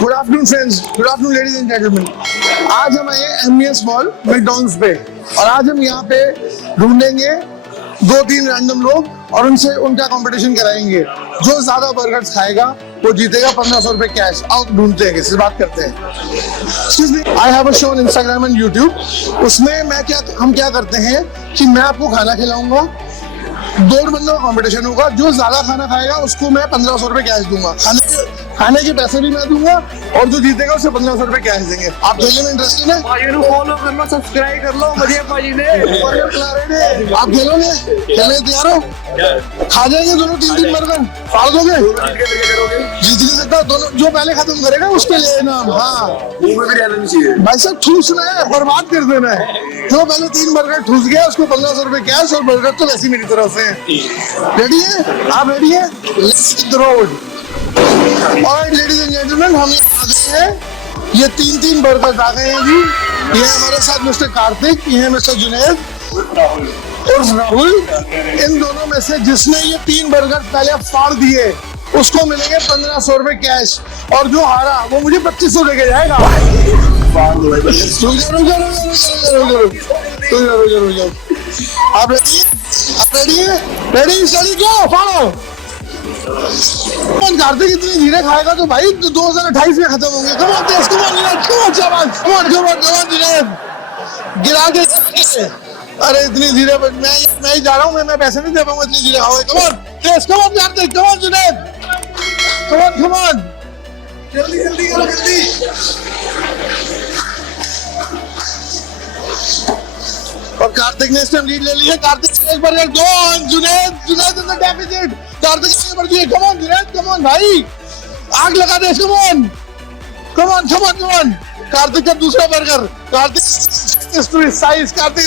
Good afternoon friends, good afternoon ladies and gentleman. आज हम आए एमबीएस मॉल मैकडॉनल्ड्स पे और आज हम यहाँ पे ढूंढेंगे 2-3 रैंडम लोग और उनसे उनका कंपटीशन कराएंगे। जो ज्यादा बर्गर्स खाएगा वो जीतेगा 1500 रुपए कैश। आओ ढूंढते हैं, किससे बात करते हैं। Excuse me, I have a show on Instagram and YouTube. उसमें हम क्या करते हैं कि मैं आपको खाना खिलाऊंगा, 2 बंदों का कंपटीशन होगा। जो ज्यादा खाना खाएगा उसको मैं 1500 रुपए कैश दूंगा। खाने के पैसे भी मैं दूंगा और जो जीतेगा उसे 1500 रुपए कैश देंगे। आप खेलने में इंटरेस्टेड है? फॉलो कर लो, सब्सक्राइब कर लो। बढ़िया भाई ने आप खेलोगे? खेलने तैयार हो? खा जाएंगे दोनों 3-3 बर्गर, फाड़ दोगे? जीत नहीं सकता, दोनों जो पहले खत्म करेगा उसके लिए इनाम। हाँ भाई साहब, ठूसना है, बर्बाद कर देना है। जो पहले 3 बर्गर ठूस गया उसको 1500 रुपए कैश और बर्गर तो वैसी मेरी तरफ से। रेडी है? आप रेडी है? Let's hit the road. और लेडीज एंड जेंटलमैन, हम आ गए हैं, ये 3-3 बर्गर आ गए हैं जी। ये हमारे साथ मिस्टर कार्तिक, ये है मिस्टर जुनैद और राहुल। इन दोनों में से जिसने ये 3 बर्गर पहले फाड़ दिए उसको मिलेंगे 1500 रुपए कैश और जो हारा वो मुझे 2500 लेके जाएगा। आप रेडी है? आप रेडी है? रेडी स्टडी क्यों फाड़ो। कार्तिक इतनी धीरे खाएगा तो भाई 2028 में खत्म होंगे। गिरा दे। अरे इतनी धीरे मैं ही जा रहा हूँ, मैं पैसे नहीं दे पाऊंगा इतनी धीरे खाओगे। Come on Kartik, come on Junaid, come on जल्दी करो जल्दी। और कार्तिक ने इस टाइम लीड ले ली है। कार्तिक एक burger, go on Junaid in the deficit. Kartik ने बढ़ दिए, come on Junaid, come on भाई, आग लगा दे, कम ऑन। कार्तिक का दूसरा burger, Kartik size, Kartik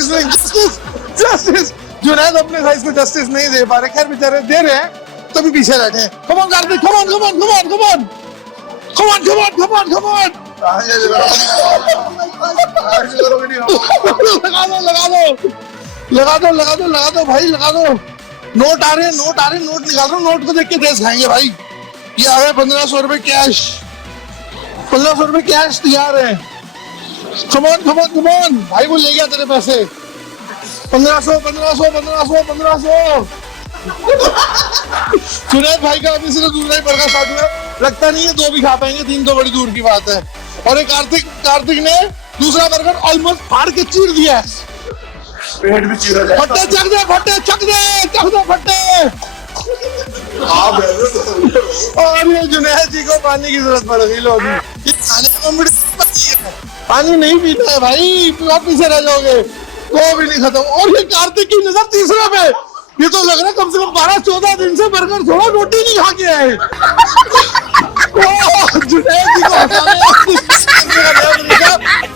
justice. Junaid अपने साइज को जस्टिस नहीं दे पा रहे, खैर बेचारे दे रहे हैं तभी पीछे बैठे हैं। Come on Kartik, come on. लगा दो भाई, लगा दो। नोट आ रहे हैं, नोट निकाल रहा हूँ। नोट को देख के देश खाएंगे भाई। ये आ गए 1500 रुपए कैश, 1500 रुपए कैश तैयार है। कम ऑन भाई, वो ले गया तेरे पैसे। 1500। जुनैद भाई का अभी से दूसरा ही बर्गर स्टार्ट हुआ, लगता नहीं है 2 भी खा पाएंगे, 3 तो बड़ी दूर की बात है। और एक कार्तिक ने दूसरा बर्गर ऑलमोस्ट फाड़ के चीर दिया है। पेट भी चीरा जाए। फट्टे चक दे फट्टे। और ये जुनैद जी को पानी की जरूरत पड़ गई। लोग ये खाने का कंपटीशन, पानी नहीं पीता है भाई, आप पीछे रह जाओगे। वो भी नहीं खत्म। और ये कार्तिक की नजर तीसरा पे, ये तो लग रहा है कम से कम 12-14 दिन से बर्गर थोड़ा रोटी नहीं खा के आए। जुनैद जी को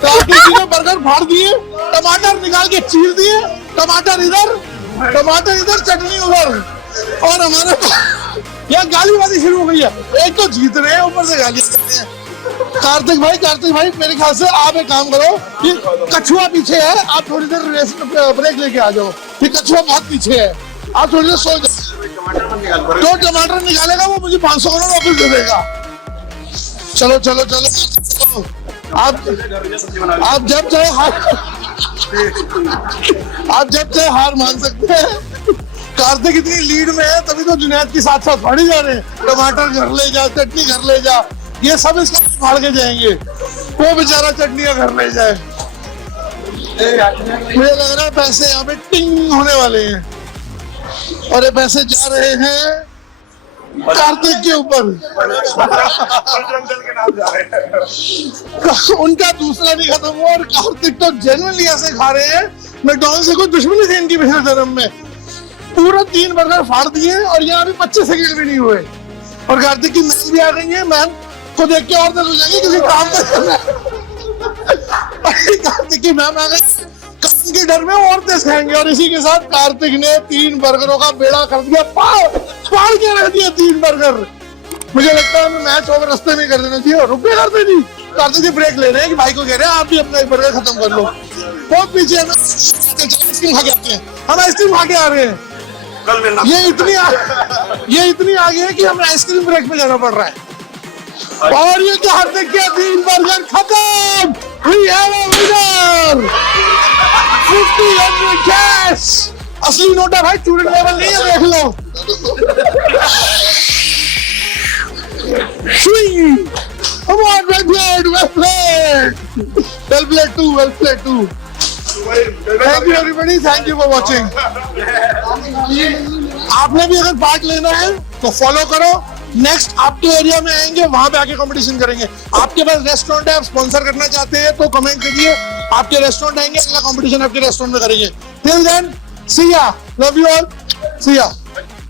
कार्तिक जी ने बर्गर फाड़ दिए, टमाटर निकाल के चीर दिए, टमाटर इधर चटनी उधर। और हमारे यहाँ गालीबाजी शुरू हो गई है। एक तो जीत रहे हैं, ऊपर से गालियां दे रहे हैं। कार्तिक भाई मेरे ख्याल से आप एक काम करो, कि कछुआ पीछे है, आप थोड़ी देर ब्रेक लेके आ जाओ। ये कछुआ बहुत पीछे है, आप थोड़ी देर सो जाओ। जो टमाटर निकालेगा वो मुझे 500 करोड़ वापस दे देगा। चलो। आप जब चाहे हार मान सकते हैं। कार्तिक इतनी लीड में है तभी तो जुनैद के साथ फाड़ी जा रहे हैं। टमाटर घर ले जा, चटनी घर ले जा, ये सब इसका फाड़ के जाएंगे। वो बेचारा चटनियां घर ले जाए। मुझे लग रहा है पैसे यहाँ पे टिंग होने वाले हैं और ये पैसे जा रहे हैं कार्तिक के ऊपर। उनका दूसरा नहीं खत्म हुआ और कार्तिक तो जेन्युइनली ऐसे खा रहे हैं मैकडॉनल्ड्स से कोई दुश्मनी थी इनकी पिछले जन्म में। पूरा 3 बर्गर फाड़ दिए और यहाँ अभी 25 सेकंड भी नहीं हुए और कार्तिक की मैम भी आ गई है। मैम को देख के और देर हो जाएंगे, किसी काम पे करना है। कार्तिक की मैम आ गई, काम के डर में और तेज खाएंगे। और इसी के साथ कार्तिक ने 3 बर्गरों का बेड़ा कर दिया, फाड़ के रख दिया 3 बर्गर। मुझे लगता है हमें मैच ओवर रास्ते में कर देना चाहिए। रुक गए कार्तिक जी। कार्तिक जी ब्रेक ले रहे हैं कि भाई को कह रहे हैं आप भी अपना एक बर्गर खत्म कर लो। बहुत पीछे आइसक्रीम खा के आते हैं, हम आइसक्रीम खा के आ रहे हैं। ये इतनी आगे है कि हमें आइसक्रीम ब्रेक पे जाना पड़ रहा है। और ये क्या हाथ में किया, 3 बर्गर खत्म। We have a winner 50 cash. असली नोट है भाई, स्टूडेंट लेवल नहीं है, देख लो। Come on, well played, well played. Well played too, well played too. Thank you everybody, thank you for watching. आपने भी अगर पार्ट लेना है तो फॉलो करो। नेक्स्ट आपके एरिया में आएंगे, वहां पे आके कंपटीशन करेंगे। आपके पास रेस्टोरेंट है, आप स्पॉन्सर करना चाहते हैं तो कमेंट करिए, आपके रेस्टोरेंट आएंगे, अगला कंपटीशन आपके रेस्टोरेंट में करेंगे। टिल देन, सी या, लव यू ऑल, सी या।